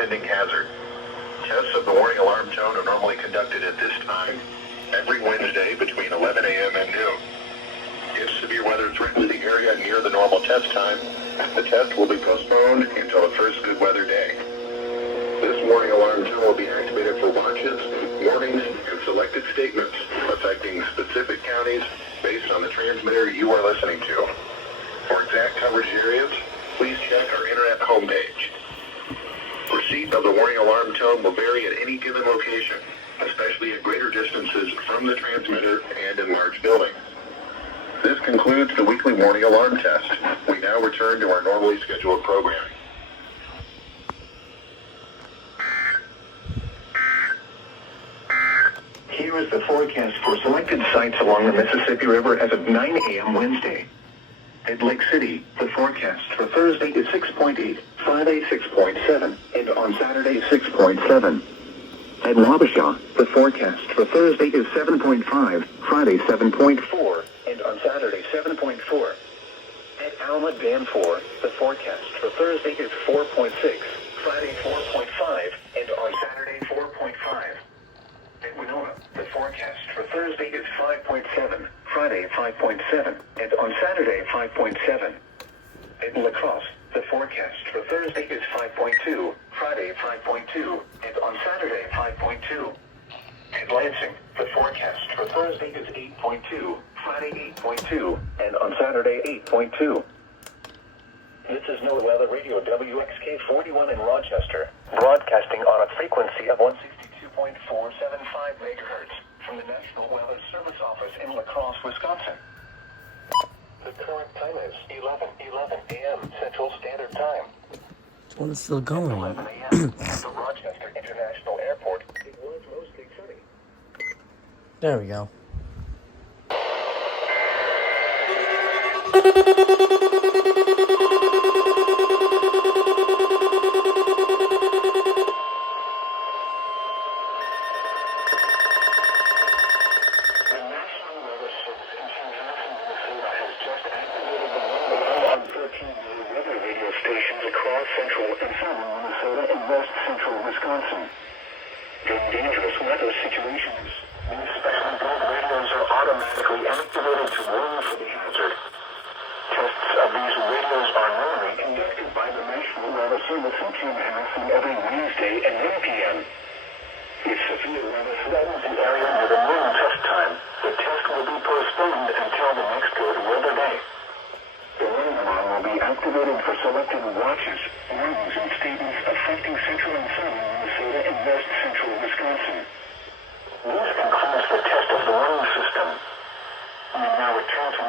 impending hazard. Tests of the warning alarm tone are normally conducted at this time every Wednesday between 11 a.m. and noon. If severe weather threatens the area near the normal test time, the test will be postponed until the first good weather day. This warning alarm tone will be activated for watches, warnings, and selected statements affecting specific counties based on the transmitter you are listening to. For exact coverage areas, please check our internet homepage. Receipt of the warning alarm tone will vary at any given location, especially at greater distances from the transmitter and in large buildings. This concludes the weekly warning alarm test. We now return to our normally scheduled programming. Here is the forecast for selected sites along the Mississippi River as of 9 a.m. Wednesday. At Lake City, the forecast for Thursday is 6.8, Friday 6.7, and on Saturday 6.7. At Wabasha, the forecast for Thursday is 7.5, Friday 7.4, and on Saturday 7.4. At Alma Dam 4, the forecast for Thursday is 4.6, Friday 4.5, and on Saturday 4.5. At Winona, the forecast for Thursday is 5.7, Friday 5.7, and on Saturday 5.7. At La Crosse, the forecast for Thursday is 5.2, Friday 5.2, and on Saturday 5.2. At Lansing, the forecast for Thursday is 8.2, Friday 8.2, and on Saturday 8.2. This is NOAA Weather Radio WXK41 in Rochester, broadcasting on a frequency of 162.475 megahertz from the National Weather Service Office in La Crosse, Wisconsin. The current time is 11:11 a.m. Central Standard Time. Well, it's still going. 11 a.m. at the Rochester International Airport. It was mostly sunny. There we go. Stations across central and southern Minnesota and west central Wisconsin. In dangerous weather situations, these specially built radios are automatically activated to warn for the hazard. Tests of these radios are normally conducted by the National Weather Service in Chanhassen every Wednesday at 1 p.m. If severe weather threatens the area near the noon test time, the test will be postponed until the next good weather day. The warning alarm will be activated for selected watches, warnings, and statements affecting central and southern Minnesota and west central Wisconsin. This concludes the test of the warning system. We now return to